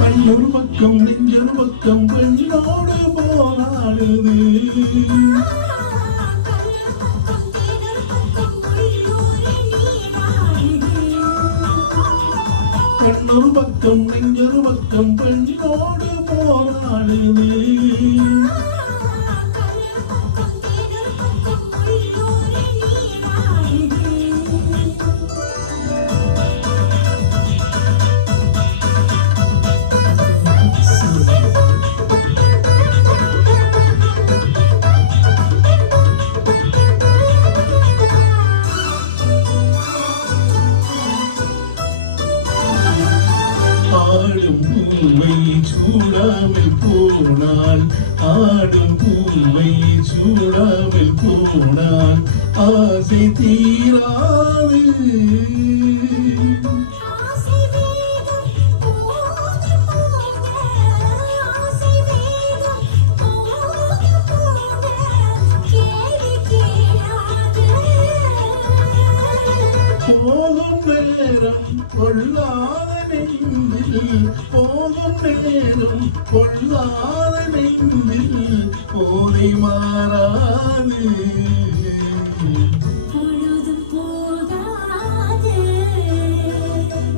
கண்ணொரு பக்கம் நெஞ்சொரு பக்கம் பெண்ணோடு போராடுது கண்ணொரு பக்கம் நெஞ்சொரு பக்கம் பெண்ணோடு போராடுது ஆடும் பூவை சூடாமல் போனால் ஆடும் பூவை சூடாமல் போனால் ஆசை தீராது போகும் நேரம் கொள்ளாத நெஞ்சில் போகும் நேரம் கொள்ளாத நெஞ்சில் போதை மாறாது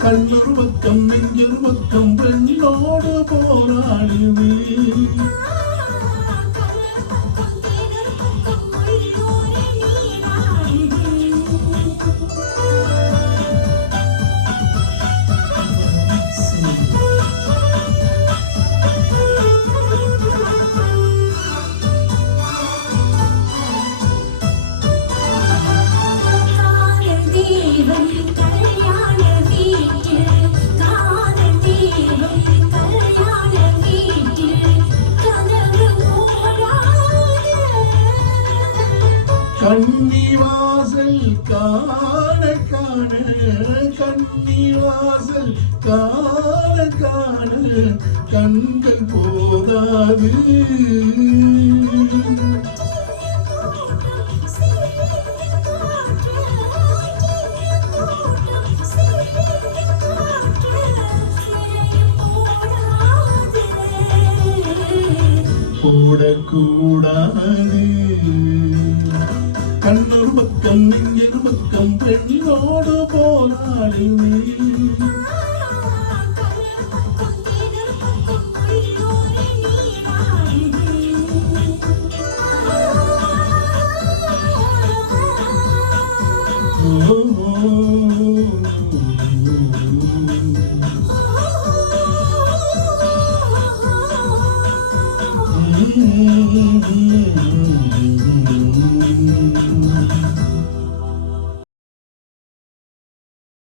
கண்ணொரு பக்கம் நெஞ்சொரு பக்கம் பெண்ணோடு போராடுது கன்னிவாசல் காண காண கன்னிவாசல் காண காண கண்கள் போதாது போடக்கூடாது கண்ணொரு பக்கம் நெஞ்சொரு பக்கம் பெண்ணோடு போராடுவே Mm-hmm.